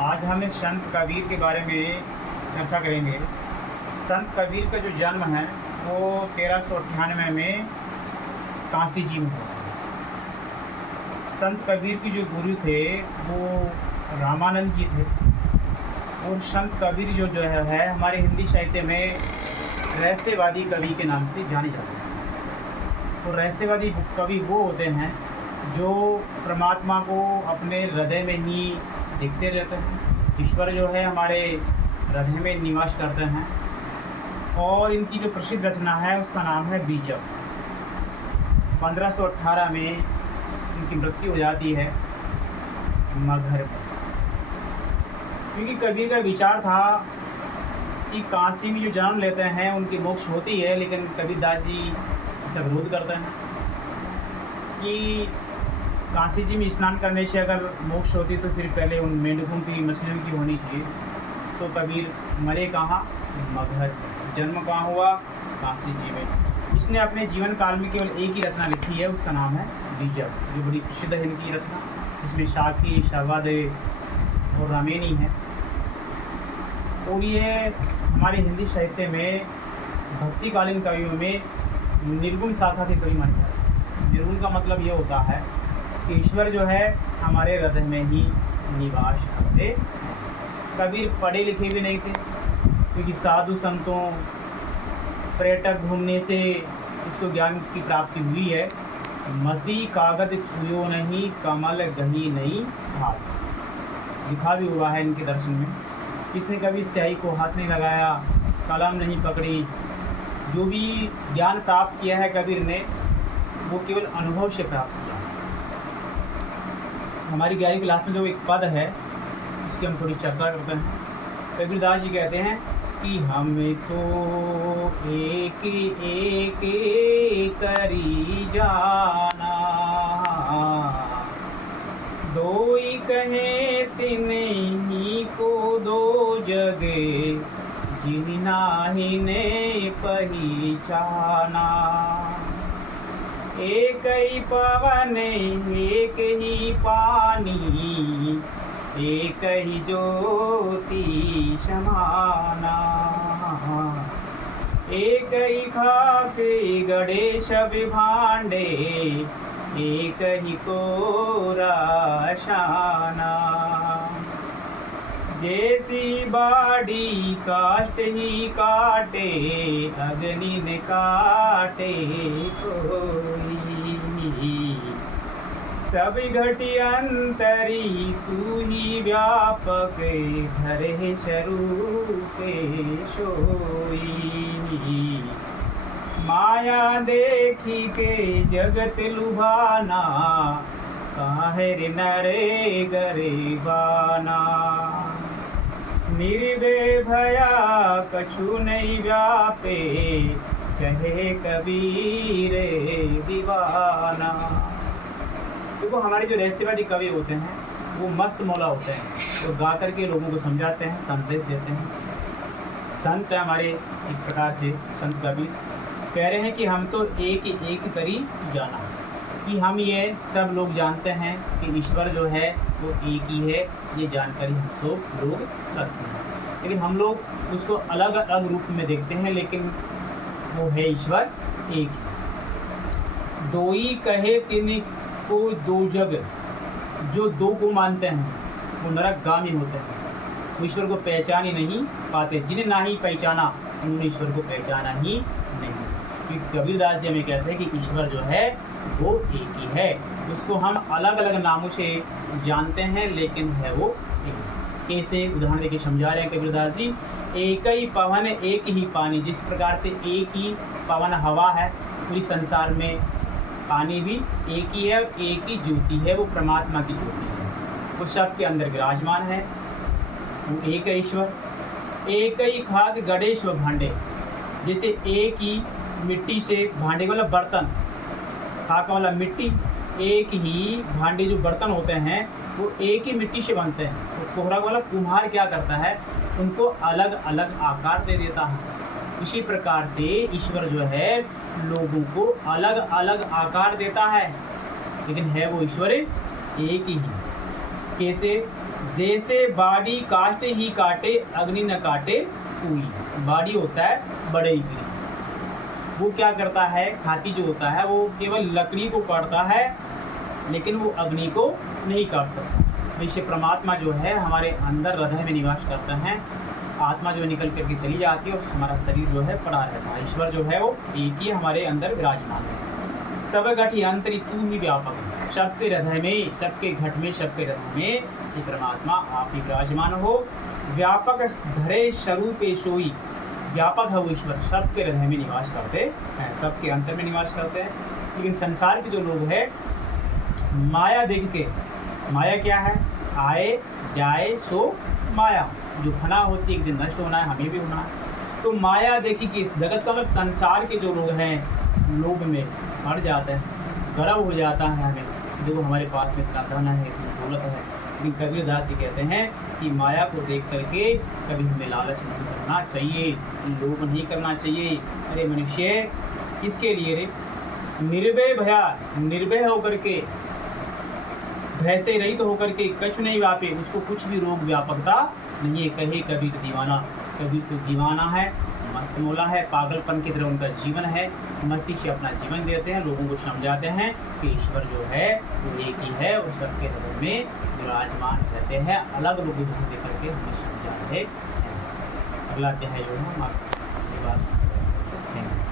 आज हम इस संत कबीर के बारे में चर्चा करेंगे। संत कबीर का जो जन्म है वो 1398 में काशी जी में हुआ। संत कबीर की जो गुरु थे वो रामानंद जी थे। और संत कबीर जो है हमारे हिंदी साहित्य में रहस्यवादी कवि के नाम से जाने जाते हैं। तो रहस्यवादी कवि वो होते हैं जो परमात्मा को अपने हृदय में ही देखते रहते हैं। ईश्वर जो है हमारे हृदय में निवास करते हैं। और इनकी जो प्रसिद्ध रचना है उसका नाम है बीजक। 1518 में इनकी मृत्यु हो जाती है मगहर में। क्योंकि कबीर का विचार था कि काशी में जो जन्म लेते हैं उनकी मोक्ष होती है, लेकिन कबीरदास जी इसका विरोध करते हैं कि काशी जी में स्नान करने से अगर मोक्ष होती तो फिर पहले उन मेंढकों की मछलियों की होनी चाहिए। तो कबीर मरे कहाँ? मगहर। जन्म कहाँ हुआ? काशी जी में। इसने अपने जीवन काल में केवल एक ही रचना लिखी है, उसका नाम है बीजक, जो बड़ी प्रसिद्ध है इनकी रचना। इसमें शाकी, शवाद और रामेनी है। और ये हमारे हिंदी साहित्य में भक्तिकालीन कवियों में निर्गुण शाखा के कवि माने जाते हैं। निर्गुण का मतलब ये होता है कि ईश्वर जो है हमारे हृदय में ही निवास करते हैं। कबीर पढ़े लिखे भी नहीं थे, क्योंकि साधु संतों पर्यटक घूमने से उसको ज्ञान की प्राप्ति हुई है। मसी कागज छुयो नहीं, कमल गही नहीं हाथ। लिखा भी हुआ है इनके दर्शन में। किसने कभी स्याही को हाथ नहीं लगाया, कलम नहीं पकड़ी। जो भी ज्ञान प्राप्त किया है कबीर ने वो केवल अनुभव से प्राप्त किया। हमारी 11वीं क्लास में जो एक पद है उसकी हम थोड़ी चर्चा करते हैं। कबीरदास जी कहते हैं कि हमें तो एक एक करी जाना, दो ही कहे तिन ही को दो जगे, जिन्ना ही ने पहचाना। एक ही पवन एक ही पानी, एक ही ज्योति समाना। एक ही खाक गणेश सब भांडे, एक ही कोरा शाना। जैसी बाड़ी काष्ट ही काटे, अग्नि ने काटे कोई। सब घटी अंतरी तू ही व्यापक, धरे स्वरूपे सोई। माया देखी के जगत लुभाना, काहे रे नरे गरीबाना। निर्भय भया कछु नहीं व्यापे, कहे कबीर दीवाना। देखो हमारे जो रहस्यवादी कवि होते हैं वो मस्त मौला होते हैं, जो गा करके लोगों को समझाते हैं, संदेश देते हैं। संत है हमारे एक प्रकार से संत कबीर कह रहे हैं कि हम तो एक करी जाना, कि हम ये सब लोग जानते हैं कि ईश्वर जो है वो एक ही है। ये जानकारी हम सब लोग रखते हैं, लेकिन हम लोग उसको अलग अलग रूप में देखते हैं, लेकिन वो है ईश्वर एक। दो ही कहे तिन को दो जग, जो दो को मानते हैं वो नरकगामी होते हैं। वो ईश्वर को पहचान ही नहीं पाते। जिन्हें ना ही पहचाना उन्होंने ईश्वर को पहचाना ही नहीं। क्योंकि कबीरदास जी हमें कहते हैं कि ईश्वर जो है वो एक ही है। उसको हम अलग अलग नामों से जानते हैं, लेकिन है वो एक। कैसे उदाहरण देके समझा रहे हैं कबीरदास जी। एक ही पवन एक ही पानी, जिस प्रकार से एक ही पवन हवा है, पूरी संसार में पानी भी एक ही है, एक ही ज्योति है, वो परमात्मा की ज्योति है। वो सबके अंदर विराजमान है, वो एक है ईश्वर। एक ही खाक गणेश व भांडे, जैसे एक ही मिट्टी से भांडे वाला बर्तन, खाक वाला मिट्टी, एक ही भांडे जो बर्तन होते हैं वो एक ही मिट्टी से बनते हैं। तो कोहरा वाला कुम्हार क्या करता है, उनको अलग अलग आकार दे देता है। इसी प्रकार से ईश्वर जो है लोगों को अलग अलग आकार देता है, लेकिन है वो ईश्वर एक ही। कैसे? जैसे बाड़ी काटे ही काटे, अग्नि न काटे कोई। बाड़ी होता है बड़े गिरी, वो क्या करता है, हाथी जो होता है वो केवल लकड़ी को काटता है, लेकिन वो अग्नि को नहीं काट सकता। वैसे परमात्मा जो है हमारे अंदर हृदय में निवास करता है, आत्मा जो निकल करके चली जाती है और हमारा शरीर जो है पड़ा रहता है। ईश्वर जो है वो एक ही हमारे अंदर विराजमान है। सब घटी अंतरी तू ही व्यापक, सबके हृदय में, सबके घट में, सबके हृदय में ये परमात्मा आप ही विराजमान हो। व्यापक धरे स्वरूप सोई, व्यापक है वो ईश्वर, सबके हृदय में निवास करते हैं, सबके अंतर में निवास करते हैं। लेकिन संसार के जो लोग हैं माया देख के, माया क्या है, आए जाए सो माया, जो फना होती है एक दिन नष्ट होना है, हमें भी होना है। तो माया देखी कि इस जगत का मतलब संसार के जो लोग हैं लोभ में पड़ जाते हैं, गर्व हो जाता है हमें, देखो हमारे पास में इतना धन है, इतनी दौलत है। लेकिन कबीरदास जी कहते हैं कि माया को देख करके कभी हमें लालच नहीं करना चाहिए, लोभ नहीं करना चाहिए। अरे मनुष्य किसके लिए रे, निर्भय भया, निर्भय होकर के, भय से रहित होकर के कछु नहीं व्यापे, उसको कुछ भी रोग व्यापकता नहीं है। कहे कबीर दीवाना, कबीर तो दीवाना है, मस्त मौला है, पागलपन की तरह उनका जीवन है, मस्ती से अपना जीवन देते हैं, लोगों को समझाते हैं कि ईश्वर जो है वो एक ही है और सबके हृदय में विराजमान रहते हैं, अलग लोगों को दे करके हमें समझा रहे हैं। अगला अध्याय जो है हम आपकी बात हैं।